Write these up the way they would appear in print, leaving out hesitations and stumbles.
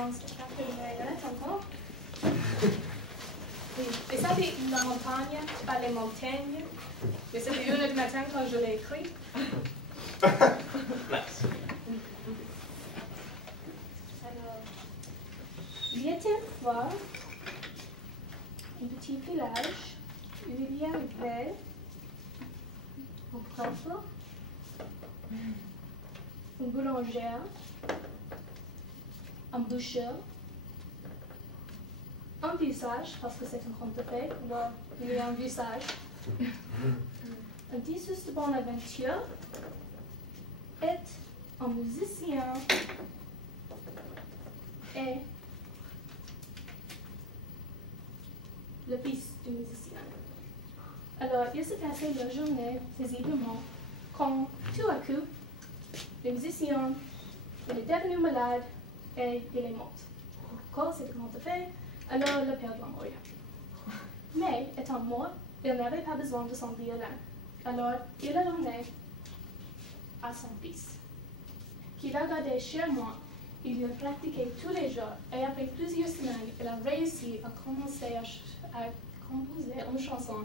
dans cette carte de marionnette encore. Oui. Et ça, c'est la montagne, pas les montagnes. Mais c'était 1h du matin quand je l'ai écrit. Nice. Alors, il y était une fois un petit village où il y avait un prêtre, une boulangère, un boucher, un visage, parce que c'est un conte de fées, alors il y a un visage, un disciple de Bonaventure est un musicien et le fils du musicien. Alors, il se passait la journée paisiblement quand, tout à coup, le musicien il est devenu malade et il est mort. Quand c'est comment de fait, alors le père doit mourir. Mais, étant mort, il n'avait pas besoin de son violon. Alors, il l'a donné à son fils, qui l'a gardé chez moi. Il l'a pratiqué tous les jours et après plusieurs semaines, il a réussi à commencer à composer une chanson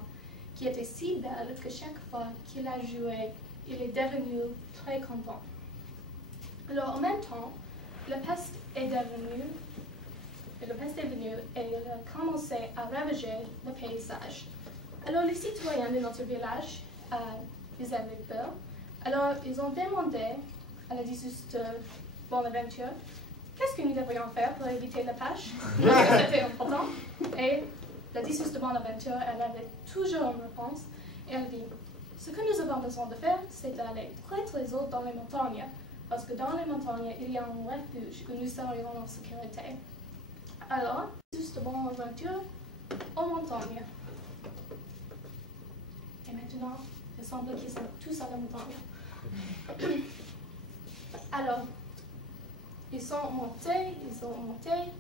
qui était si belle que chaque fois qu'il a joué, il est devenu très content. Alors, en même temps, la peste est venue et il a commencé à ravager le paysage. Alors, les citoyens de notre village, ils avaient peur. Alors, ils ont demandé à la diocèse de Bonaventure qu'est-ce que nous devrions faire pour éviter la peste, parce que c'était important. Et la diocèse de Bonaventure, elle avait toujours une réponse. Et elle dit, ce que nous avons besoin de faire, c'est d'aller très très haut dans les montagnes, parce que dans les montagnes, il y a un refuge où nous serions en sécurité. Alors, la diocèse de Bonaventure aux montagnes. Et maintenant, il semble qu'ils sont tous à la montagne. Alors, ils sont montés,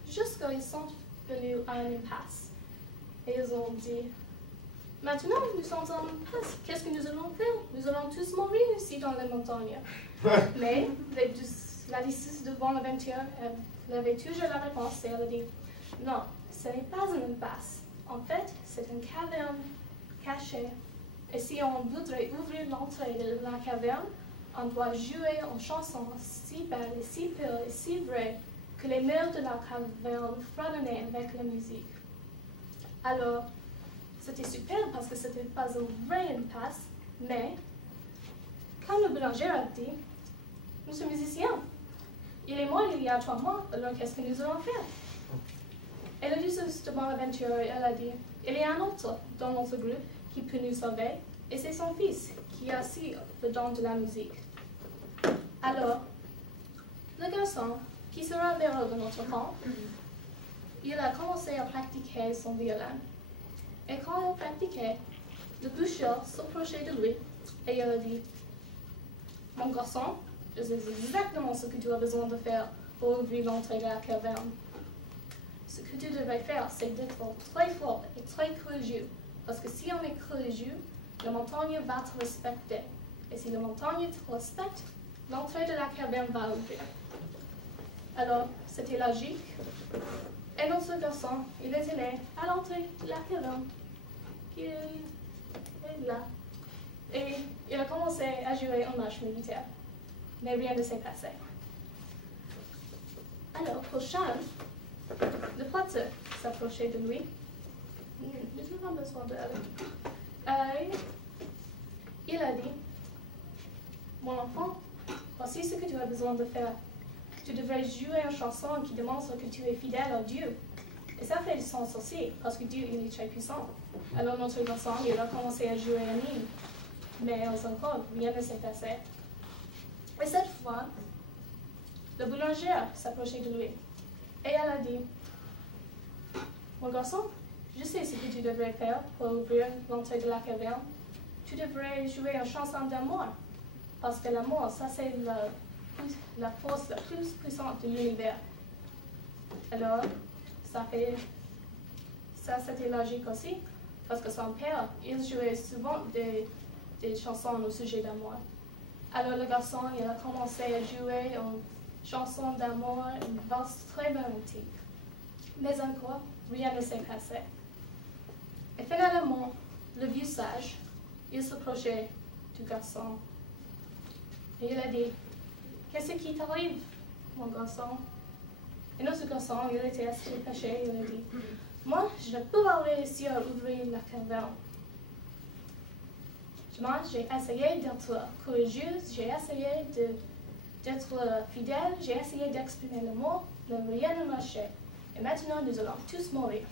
jusqu'à ils sont venus à une impasse. Et ils ont dit, maintenant nous sommes en impasse, qu'est-ce que nous allons faire? Nous allons tous mourir ici dans les montagnes. Mais la diocèse de Bonaventure, elle avait toujours la réponse et elle a dit, non, ce n'est pas une impasse. En fait, c'est une caverne cachée. Et si on voudrait ouvrir l'entrée de la caverne, on doit jouer une chanson si belle et si pure et si vraie que les murs de la caverne fredonnaient avec la musique. Alors, c'était super parce que ce n'était pas une vraie impasse, mais comme le boulanger a dit, nous sommes musiciens. Il est mort il y a 3 mois, alors qu'est-ce que nous allons faire? Et la diocèse de Bonaventure, elle a dit, il y a un autre dans notre groupe qui peut nous sauver, et c'est son fils qui a aussi le don de la musique. Alors, le garçon, qui sera l'héros de notre camp, il a commencé à pratiquer son violon. Et quand il pratiquait, le boucher s'approchait de lui et il a dit, « Mon garçon, je sais exactement ce que tu as besoin de faire pour ouvrir l'entrée de la caverne. Ce que tu devrais faire, c'est d'être très fort et très courageux. Parce que si on est courageux, la montagne va te respecter. Et si la montagne te respecte, l'entrée de la caverne va ouvrir. » Alors, c'était logique. Et notre garçon, il est allé à l'entrée de la caverne, qui est là. Et il a commencé à jouer une marche militaire. Mais rien ne s'est passé. Alors, prochain, le prêtre s'approchait de lui. Nous avons besoin d'elle. Il a dit, mon enfant, voici ce que tu as besoin de faire. Tu devrais jouer une chanson qui démontre que tu es fidèle à Dieu. Et ça fait du sens aussi, parce que Dieu il est très puissant. Alors notre garçon, il a commencé à jouer un hymne. Mais encore, rien ne s'est passé. Et cette fois, le boulanger s'approchait de lui. Et elle a dit, mon garçon, je sais ce que tu devrais faire pour ouvrir l'entrée de la caverne. Tu devrais jouer une chanson d'amour. Parce que l'amour, ça c'est la force la plus puissante de l'univers. Alors, ça c'était logique aussi, parce que son père, il jouait souvent des chansons au sujet d'amour. Alors le garçon, il a commencé à jouer une chanson d'amour, une valse très romantique. Mais encore, rien ne s'est passé. Et finalement, le vieux sage, il s'approchait du garçon. Et il a dit, « Qu'est-ce qui t'arrive, mon garçon ?» Et notre garçon, il était assez caché, il a dit, « Moi, je vais pouvoir réussir à ouvrir la caverne. Moi, j'ai essayé d'être courageuse, j'ai essayé d'être fidèle, j'ai essayé d'exprimer l'amour, mais rien ne marchait. Et maintenant, nous allons tous mourir. »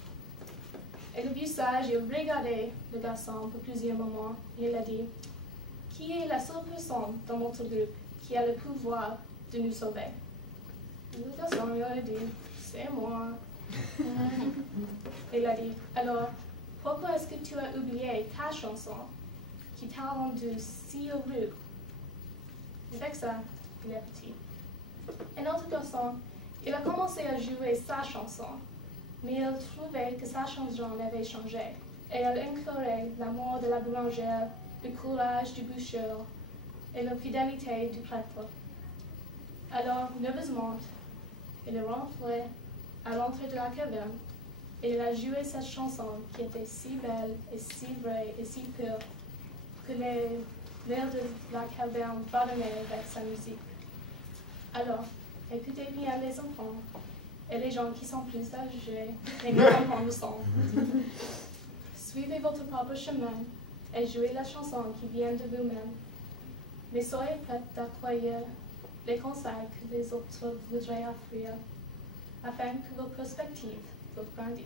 Et le vieux sage, il regardait le garçon pour plusieurs moments et il a dit, « Qui est la seule personne dans notre groupe qui a le pouvoir de nous sauver? » Le garçon, il a dit, « C'est moi. » Il a dit, « Alors, pourquoi est-ce que tu as oublié ta chanson qui t'a rendu si heureux? » Avec ça, il est parti. Un autre garçon, il a commencé à jouer sa chanson, mais il trouvait que sa chanson avait changé, et elle incluait l'amour de la boulangère, le courage du boucher et la fidélité du prêtre. Alors, nerveusement, il est rentré à l'entrée de la caverne, et il a joué cette chanson qui était si belle et si vraie et si pure que les vers de la caverne pardonnaient avec sa musique. Alors, écoutez bien les enfants, et les gens qui sont plus âgés, et les enfants le sont. Suivez votre propre chemin et jouez la chanson qui vient de vous-même. Mais soyez prêts à accueillir les conseils que les autres voudraient offrir, afin que vos perspectives vous grandir.